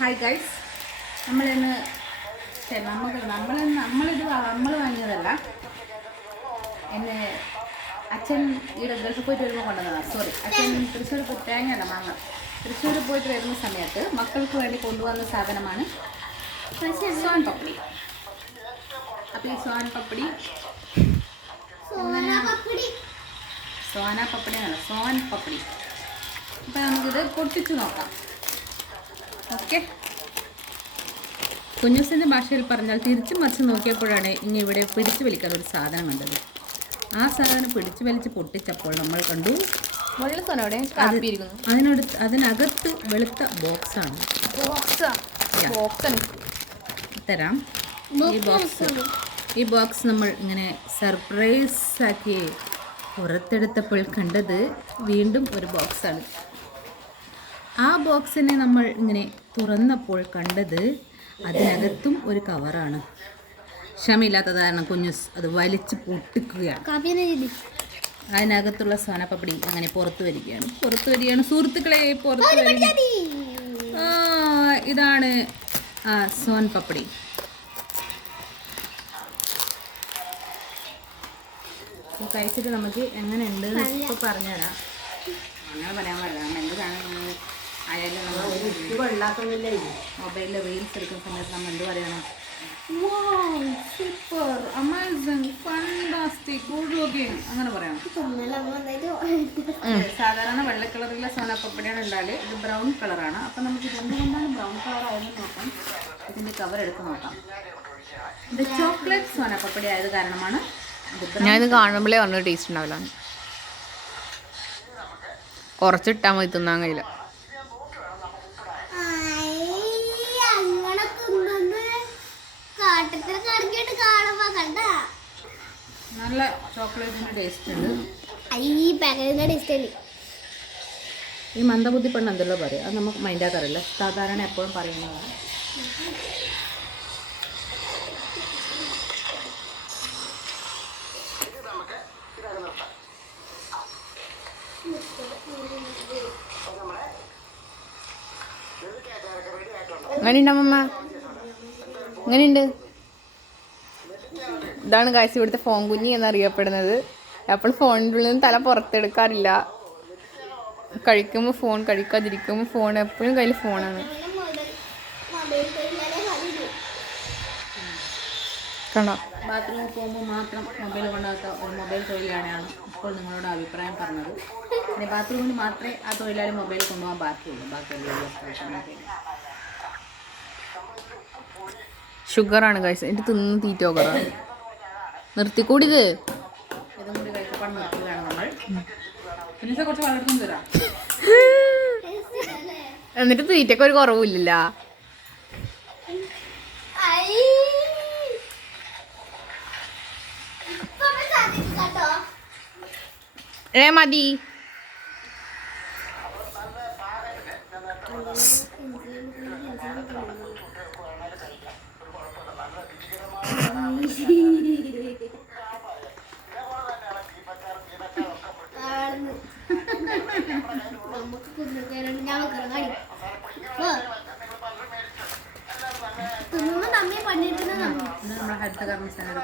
Hi guys, നമ്മളിന്ന് നമ്മൾ വാങ്ങിയതല്ല. എന്നെ അച്ഛൻ ഇവിടെ ഗൾഫിൽ പോയിട്ട് വരുമ്പോൾ കൊണ്ടുവന്നതാണ്. സോറി, അച്ഛൻ തൃശ്ശൂർ തേങ്ങയല്ല മാങ്ങ. തൃശ്ശൂർ പോയിട്ട് വരുന്ന സമയത്ത് മക്കൾക്ക് വേണ്ടി കൊണ്ടുവന്ന സാധനമാണ് സോൻ പപ്പടി. അപ്പോൾ ഈ സോൻ പപ്പടി അപ്പോൾ നമുക്കിത് പൊട്ടിച്ച് നോക്കാം. ഓക്കെ, കുഞ്ഞൂസിൻ്റെ ഭാഷയിൽ പറഞ്ഞാൽ തിരിച്ചു മറിച്ച് നോക്കിയപ്പോഴാണ് ഇനി ഇവിടെ പിടിച്ചു വലിക്കാൻ ഒരു സാധനം കണ്ടത്. ആ സാധനം പിടിച്ചു വലിച്ച് പൊട്ടിച്ചപ്പോൾ നമ്മൾ കണ്ടു അതിനകത്ത് വെളുത്ത ബോക്സാണ്. തരാം. ഈ ബോക്സ് നമ്മൾ ഇങ്ങനെ സർപ്രൈസ് ആക്കി പുറത്തെടുത്തപ്പോൾ കണ്ടത് വീണ്ടും ഒരു ബോക്സാണ്. ആ ബോക്സിനെ നമ്മൾ ഇങ്ങനെ തുറന്നപ്പോൾ കണ്ടത് അതിനകത്തും ഒരു കവറാണ്. ക്ഷമയില്ലാത്ത കാരണം കുഞ്ഞുസ് അത് വലിച്ച് പൊട്ടിക്കുകയാണ്. അതിനകത്തുള്ള സോനപ്പപ്പടി അങ്ങനെ പുറത്തു വരികയാണ് സുഹൃത്തുക്കളെ, പുറത്തു വരിക. ഇതാണ് ആ സോൻ പപ്പടി. കഴിച്ചിട്ട് നമുക്ക് എങ്ങനെ ഉണ്ട് ഇപ്പോൾ പറഞ്ഞുതരാം. അങ്ങനെ പറയാൻ പാടില്ല. നമ്മൾ എന്ത് സാധനം ആയാലും നമ്മൾ മൊബൈലിൽ റീൽസ് എടുക്കുന്ന സമയത്ത് നമ്മൾ എന്ത് പറയണം? Super, amazing, fantastic, good looking അങ്ങനെ പറയണം. സാധാരണ വെള്ള കളറിലെ സോനപ്പപ്പടിയാണ് ഉണ്ടാല്. ഇത് ബ്രൗൺ കളറാണ്. അപ്പം നമുക്ക് എന്തുകൊണ്ടാണ് ബ്രൗൺ കളർ ആയെന്ന് നോക്കാം. ഇതിൻ്റെ കവർ എടുത്ത് നോക്കാം. ഇത് ചോക്ലേറ്റ് സോനപ്പപ്പടി ആയത് കാരണമാണ്. ഞാനിത് കാണുമ്പോഴേ പറഞ്ഞ ടേസ്റ്റ് ഉണ്ടാവില്ല. കുറച്ചിട്ടാൽ മതി, തിന്നാൻ കഴിയില്ല. നല്ല ചോക്ലേറ്റിന്റെ ടേസ്റ്റ് ഉണ്ട്. ഈ മന്ദബുദ്ധി പെണ്ണ് എന്തെല്ലോ പറയും, അത് നമുക്ക് മൈൻഡാക്കാറില്ല. സാധാരണ എപ്പോഴും പറയുന്നതാണ്. അങ്ങനെയുണ്ടമ്മ, അങ്ങനെയുണ്ട്. ഇതാണ് കാഴ്ച ഇവിടുത്തെ ഫോൺ കുഞ്ഞി എന്നറിയപ്പെടുന്നത്. അപ്പോൾ ഫോണിൻ്റെ ഉള്ളിൽ നിന്ന് തല പുറത്തെടുക്കാറില്ല. കഴിക്കുമ്പോൾ ഫോൺ, കഴിക്കാതിരിക്കുമ്പോൾ ഫോൺ, എപ്പോഴും കയ്യിൽ ഫോണാണ്. കണ്ടോ? ബാത്റൂമിൽ പോകുമ്പോൾ മാത്രം മൊബൈൽ കൊണ്ടാത്ത ഒരു മൊബൈൽ തൊഴിലാളിയാണ് ഇപ്പോൾ നിങ്ങളോട് അഭിപ്രായം പറഞ്ഞത്. പിന്നെ ബാത്റൂമിൽ മാത്രമേ ആ തൊഴിലാളി മൊബൈൽ കൊണ്ടുപോകാൻ ബാക്കിയുള്ളൂ. ഷുഗറാണ് കഴിച്ചത്. എനിക്ക് തിന്ന് തീറ്റ നോക്കണം. നിർത്തിക്കൂടിത്. ഇതും കൂടി കഴിച്ചപ്പോൾ നിർത്തുകയാണ് നമ്മൾ. പിന്നെ കുറച്ച് വളർത്തും തരാം. എന്നിട്ട് തീറ്റക്ക് ഒരു കുറവില്ല. മതി. നമ്മുടെ ഹരിത കർമ്മസേനയുടെ